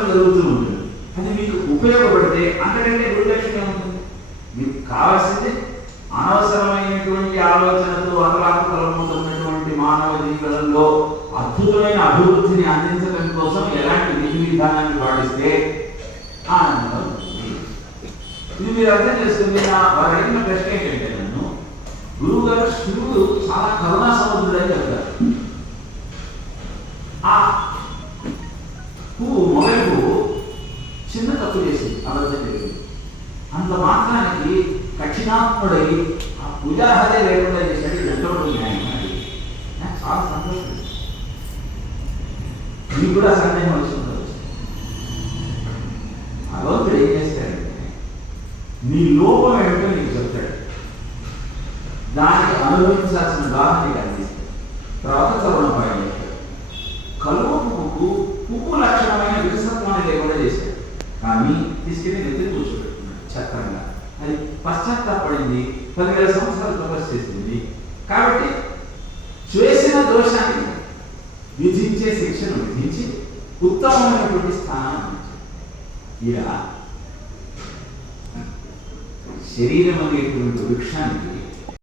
చెప్పడం జరుగుతూ ఉంటుంది. అది మీకు ఉపయోగపడితే అంతకంటే గురులక్ష్మి ఉంటుంది మీకు కావాల్సింది అనవసరమైనటువంటి ఆలోచనతో అతలాకుతలమవుతున్నటువంటి మానవ జీవితంలో అద్భుతమైన అభివృద్ధిని అందించడం కోసం ఎలాంటి విధి విధానాన్ని పాటిస్తే ఆనందం ఇది మీరు అర్థం చేసుకుంది నా వారు అడిగిన ప్రశ్న ఏంటంటే నన్ను గురువు గారు శివుడు చాలా కరుణా సముద్రుడని చెప్తారు ఆ పువ్వు మొదటి తప్పు చేసింది అంత మాత్రానికి కఠినాత్ముడై ఆ పూజాహరే లేకుండా చేశాడు ఎంతో న్యాయం అని నాకు చాలా సంతోషం. మీకు కూడా సందేహం వచ్చింది భగవంతుడు ఏం చేస్తాడంటే నీ లోపం ఏమిటో నీకు చెప్తాడు. దానికి అనుభవించాల్సిన బాధ నీకు అందిస్తాడు తర్వాత చదవడం పైన చెప్తాడు కలువ పువ్వుకు పువ్వు లక్షణమైన వికసత్వాన్ని లేకుండా చేశాడు కానీ తీసుకెళ్ళి నెత్తి కూర్చోబెట్టుకున్నాడు చక్రంగా అది పశ్చాత్తాపడింది. పదివేల సంవత్సరాలు తపస్సు చేసింది. కాబట్టి చేసిన దోషాన్ని విధించే శిక్షను విధించి ఉత్తమమైనటువంటి స్థానం ఇలా శరీరం అనేటువంటి వృక్షానికి